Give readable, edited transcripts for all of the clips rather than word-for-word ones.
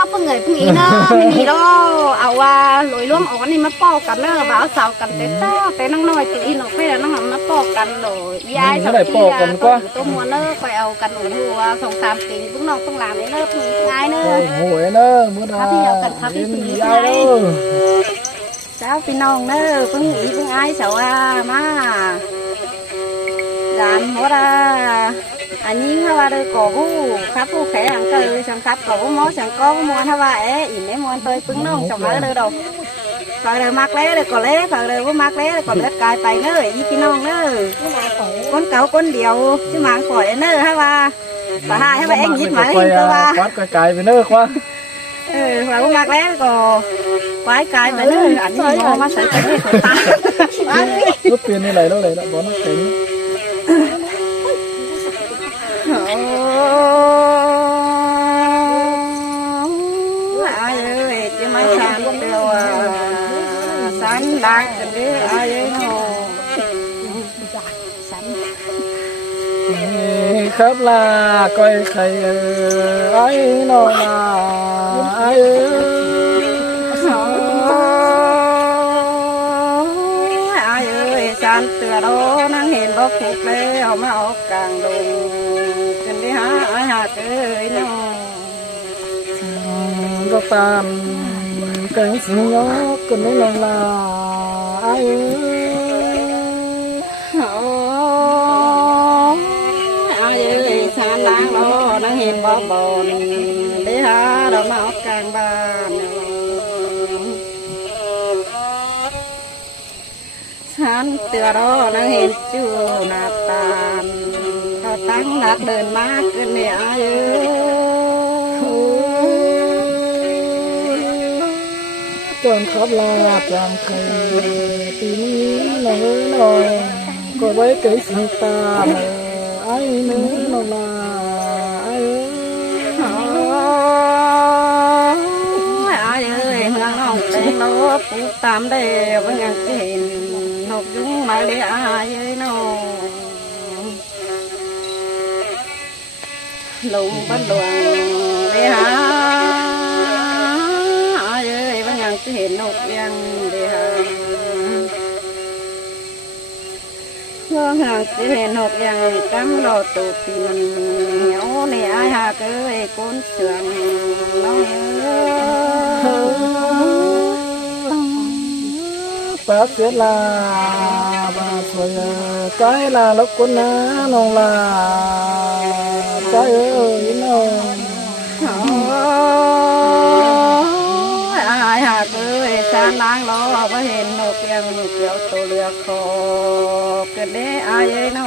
าวเพิ่งเงยเพิ่งอีเนอะไม่มีดอกเอาว่าลอยร่วมออกนี่มาปอกกันเนอะบ่าวสาวกันแต่เจ้าแต่นั่งน้อยตัวอีหนอกไปแล้วนั่งมาปอกกันเลยยายสาวที่ตัวมัวเนอะไปเอากันหนูหัว2-3 ปีเพิ่งน้องเพิ่งหลานเนอะเพิ่งง่ายเนอะ โอ้ยเนอะมื้อดา พี่เอากันครับพี่ปี ยาว ไง เนอะ เจ้าพี่น้องเนอะเพิ่งอีเพิ่งง่ายสาวมาดานหัวดาอันนี้ถ้าว่าได้ก่อผู้ครับผู้แข่งก็เลยสังคับก่อผู้หมอสังก็ผู้มวนถ้าว่าอินไม่มวนตัวปึ้งน้องสมัยเลยดอกphải rồi mặc lé rồi còn lé phải rồi có mặc lé rồi còn lét cài tay nữa với cái non nữa con cậu con điều chứ mà khỏi nữa hả ba bà hai hả ba em nhít mà cơ ba quát cài về nữa quá phải có mặc lé còn quái cài về nữa ảnh gì mà sợ cái gì ta rút tiền như này đâu đấy đã bón nó kính ai ơi chứ mấy sáng đều sáng đang cần đi ai ơi nó khắp là coi thầy ấy nó là ai ai ơi san từ đó năng hiện bốc phục lê họ mà họ càng đùng cần đi hả ai hả ơi nó có tàn cánh sinh nhó cần lấy lòng là ai ơi san đang đó năng hiện bốc bồn đi hả đó mà họ càng bàn san từ đó năng hiện chưa nạt tànเขาตั้งนักเดินมากขึ้นเนี่ยเอ้ย จนครับลาจางไทยปีนี้หน่อยหน่อยก็ไว้เกิดสังตาไอ้เนื้อหน่อยลาไอ้เอ้ยเมืองน้องเต็งโลปูตามเดียวยังเห็นนกยุงมาเลี้ยเอ้ยน้องลุงบ้านหลวงเลี้ยเอ้ยว่ายังเห็นนกยังเลี้ยว่ายังเห็นนกยังกำรอตูที่มันเหนียวเนี่ยไอ้หาเอ้ยก้นเสืองน้องbác sẽ là bà thôi cái là lúc con ná non là cái ơi nó ai hả ơi san đang lo có hiện nộp tiền kiểu tổ lừa khổ cái đấy ai ấy nó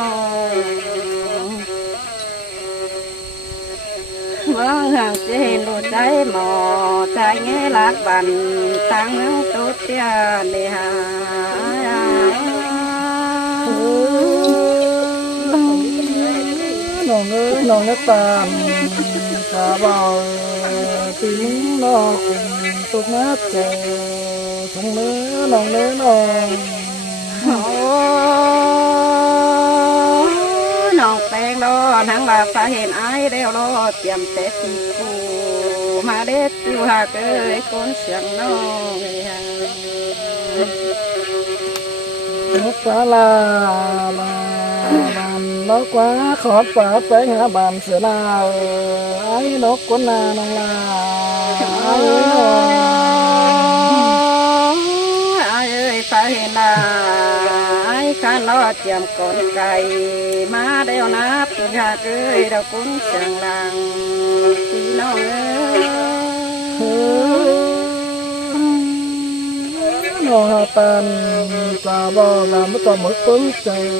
vâng hàng chỉ hiện đồ trái mò trái nghe lạc bàn tăng nắng tốt tiền để hà non ơi non nhất tàn cả bao tiếng nó cùng tốt nát trời thằng lớn nonน้องแป้งดอทั้งบาฟ้าเห็นไอ้เดียวรอเตรียมเต็มกูมาเด็ดจูหาเกยคนเสียงน้อง nó quá là bàn nó quá khó quá phải hả bàn sửa là ấy nó con là nó là ai ơi phải hiện là ai khá nó chạm con cày má đeo nắp từ nhà cười đâu cũng chẳng làng thì nó nó hạ tàn và bò làm mất toàn mỗi tuần trời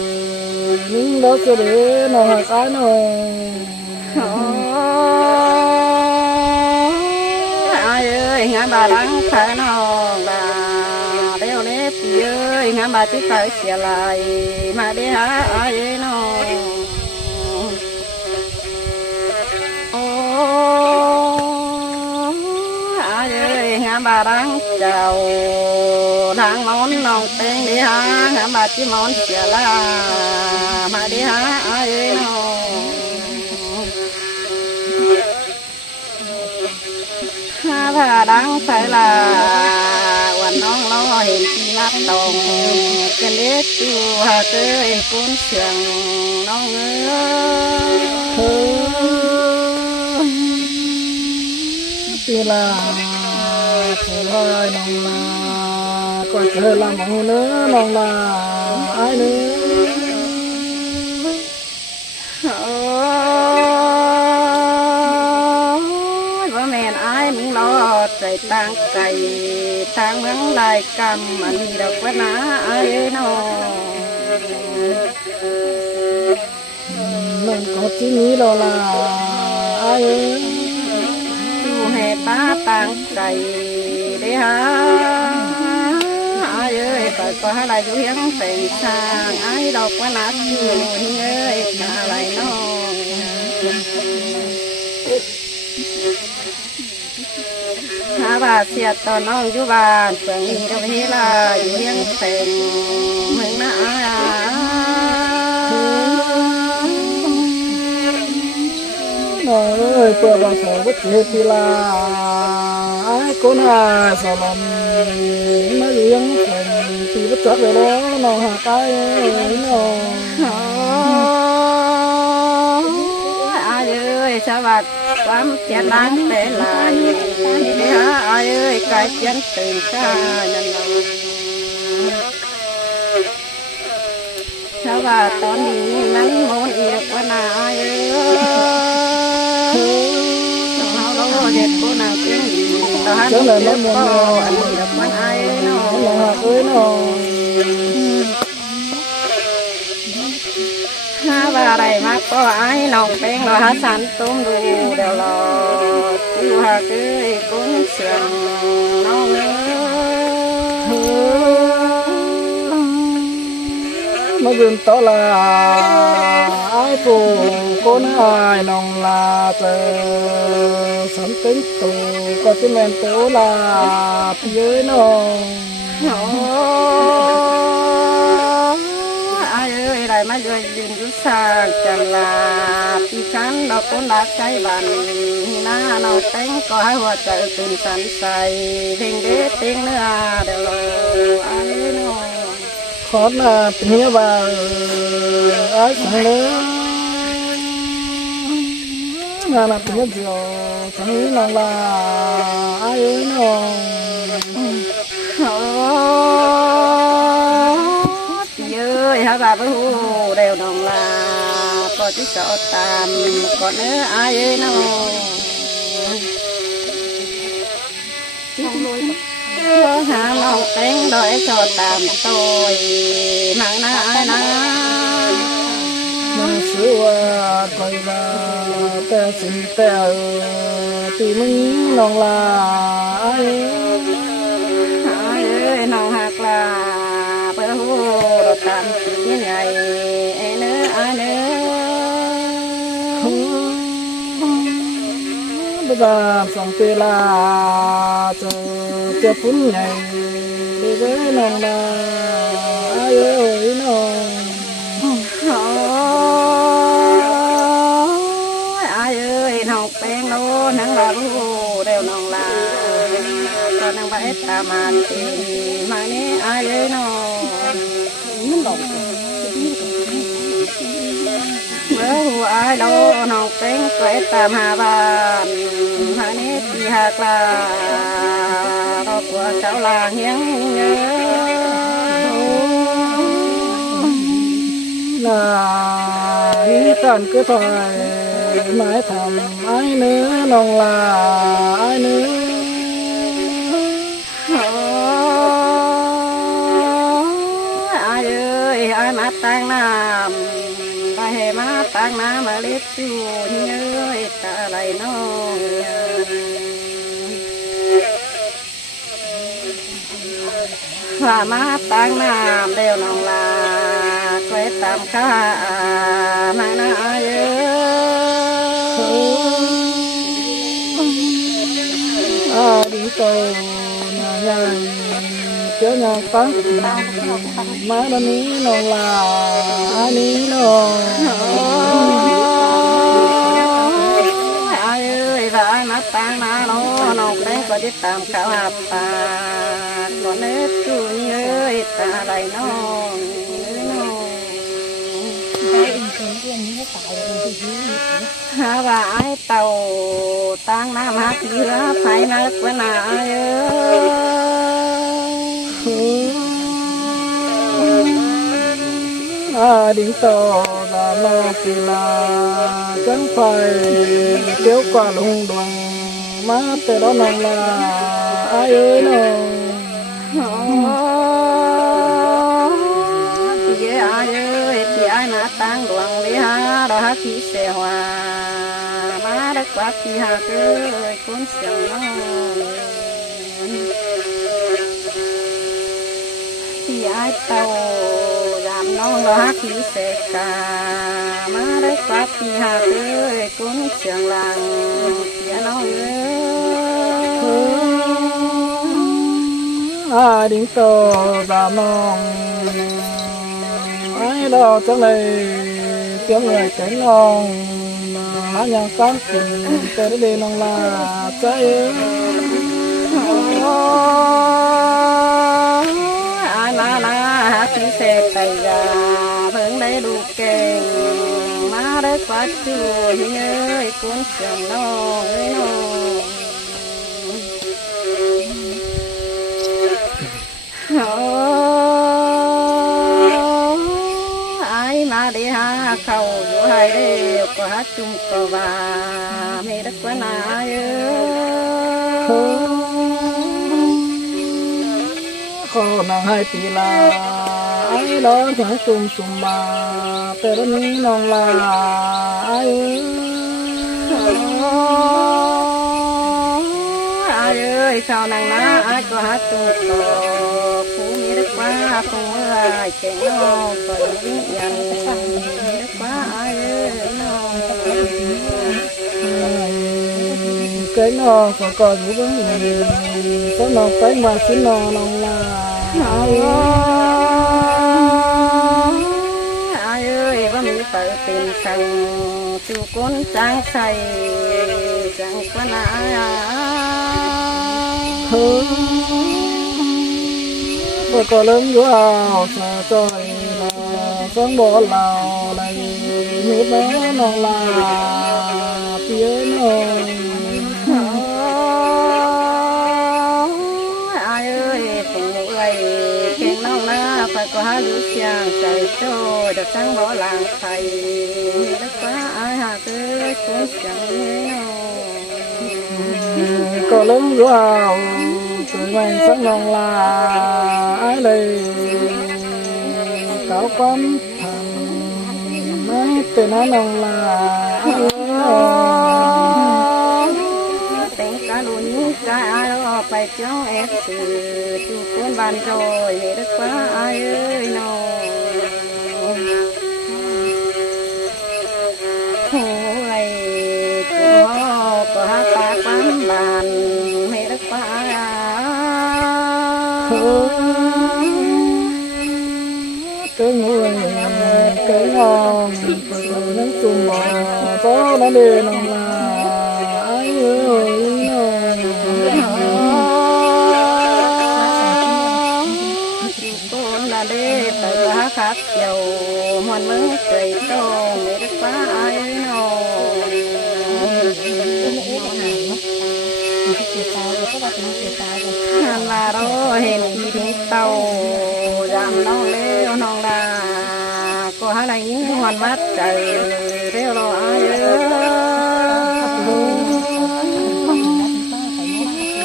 những đó sẽ để nó hạ cái nó ai ơi ngã bà đang phải nó bà đeo nếp ơi ngã bà chỉ phải xẻ lại mà đi hả ai ơi nó ai ơi ngã bà đang chào đang món nòng tên đi hả ngã bà chỉ món xẻ là mà đi hả ai ơi nó và đang phải làวันน้องเราเห็นที่นับตองกันเล็กจูหาเคยคุ้นเสียงน้องเฮ้ยตีลาสลายน้องลาก็เจอละมองเนื้อน้องลาไอ้เนื้อว่าแม่นไอ้มึงรอใจตั้งใจทางเมืองลายกรรมอันนี้ดอกว่านาไอ้น้องนั่นก็ที่นี้เราลาไอ้อยู่ให้ป้าตั้งใจได้หาไอ้เอ้ยก็ก็ให้ลายอยู่เฮียงแต่งสร้างไอ้ดอกว่านาอยู่เอ้ยอะไรน้องหาบาเสียตอนน้องอยู่บ้านเพื่อนนี้ก็เวลาอยู่เฮียงแต่งมึงนะน้องเอ้ยเปิดบางสาววัดเทพีลาไอ้คนหาสลมมาเลี้ยงเป็นปีวัดจักเลยแล้วน้องหาไก่น้องไอ้เอ้ยสวัสดิ์ความเสียดังเป็นลายนี่ฮะไอ้เอ้ยกายเสียนตื่นข้านั่นน้องสวัสดิ์ตอนนี้นั้นโมนเอียกว่านาไอ้เอ้ยเด็กผู้นางเพียงดีตอนนี้เด็กก็อันนี้ดอกมันไอ้น้องหาว่าอะไรมากก็ไอ้น้องเป็นเราหาสันตุ้มดูเดี๋ยวรออยู่หาเกยกุ้งเสียงน้องมายืนต่อลาไอ้ปูคนหายน้องลาเจอสันติตูก็จะแมนเตอลาพี่เอ้ยน้องไอ้เอ้ยได้มาเยืนยืนยุสานจันลาพี่ขันเราคนรักใจบันหน้าเราแต่งก็ให้หัวใจตื่นสันใสเพลงเด็ดเพลงเนื้อเดี๋ยวรอไอ้น้องขอหน้าเพียบาไอ้สังเลงานเพียเดียวสังน้องลาไอ้น้องเย้ยฮะบาบูเร็วน้องลาก็ที่จะตามก่อนเนื้อไอ้น้องหาน้องเต็งโดยจอตามตัวนางนาไอ้นามันสวยคอยลาแต่สินแต่ตีมึงน้องลาไอ้น้องหักลาเพื่อหูรถตามสีใหญ่ไอ้เนื้อไอ้เนื้อบ้าสองปีลาเจอเจ้าพุ่นใหญ่ดีเว้ยน้องลาไอ้เอ้ยน้องไอ้เอ้ยน้องเป็นโน่นังลาบูเร็วน้องลาก็นังไปตามมาตีมานี่ไอ้เอ้ยน้องมันหลงเมื่อหัวไอ้เราน้องเป็นก็ตามหาบ้านมานี่ที่หากลาเรากลัวเจ้าลาเฮียงเงน่านี่ท่านก็ถอยหมายทำไอ้เนื้อน้องลาไอ้เนื้อไอ้เอ้ยไอ้มาตั้งน้ำไปให้มาตั้งน้ำมาเล็ดอยู่เอ้ยตาไหลน้องว่ามาตั้งน้ำเดี๋ยวน้องลาก็ตามข้ามาหน้าเอ้ดีโตน่าใหญ่เจ้าหน้าตั้งมาตอนนี้น้องลาอันนี้น้องไอ้เอ้ยว่ามา ตั้งนาโนน้องแป้งก็จะตามข้าวหาปาก่อนเนื้อจูนี่เอ้ยตาไหลน้องน้องหาว่าไอ้เต่าตั้งน้ำหักเยือไผ่นักว่านาเอ้ย đình to là lo kỳ là chẳng phải kéo qua lùng đoàn má tê đó lòng là ai ơi thì ai ơi thì ai mà tăng đoàn đi ha đó ha khi xe hòa má đất quá khi ha cứ cuốn sừng nó thì ai tàu làm non đó ha khi xe cả má đất quá khi ha cứ cuốn sừng làng kia nó đình to là non ai đó chẳng này tiếng người cánh non há nhang cán tình tê đi non là trái ai mà na khi xe tay ra vẫn đấy đủ kề má đấy quá chua thì ơi cuốn sừng nó ơi nó ai mà đi ha khâu vô hai đều có hát chung có và mẹ đất quá na khó nàng hai tỷ là ai đó chẳng sum sum mà tê đó ní non là ai ơi sao nàng ná ai có hát chung có phú mẹ đất quá phú ai kẹn nó có những nhận mẹ đất quá ai ơi nó cái nó còn những vấn đề có nó cái mà xin nó là ai ơi có mi tự tìm sằng chu cuốn trang say chẳng có và có lớn vào xa trời là sáng bỏ lào này nhút nó là phía nó ai ơi phụ ơi khen nông na phải có hai đứa chàng chạy trôi được sáng bỏ làng thầy đất quá ai hà cứ cuốn chẳng có lớn vào trời mình sáng non là ai đây cáo con thằng mấy tên nó non là tên cá luôn cá ai đó phải cho em từ chú cuốn bàn rồi mẹ đất quá ai ơi nó ôi có hát ta quán bàn mẹ đất quá cái người cái ngon rồi nó chùm bò có nó đi nó là ai ơi con là đê tự hát khác dầu hoàn vẫn cười to mẹ đất quá ai ơi nó là đó hẹn đi đến tàu giảm nó leo nó là có hai đánh hoàn mắt trời rêu lo ai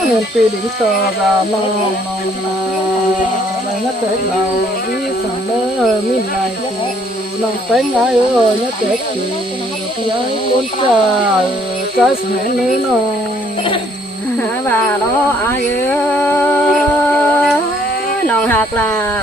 nên phi đỉnh to ra non là này nó tết nào đi sang đó mình này non bánh ai ơi nó tết thì ai con trái sẻ nữa nó bà đó ai ơi non hạt là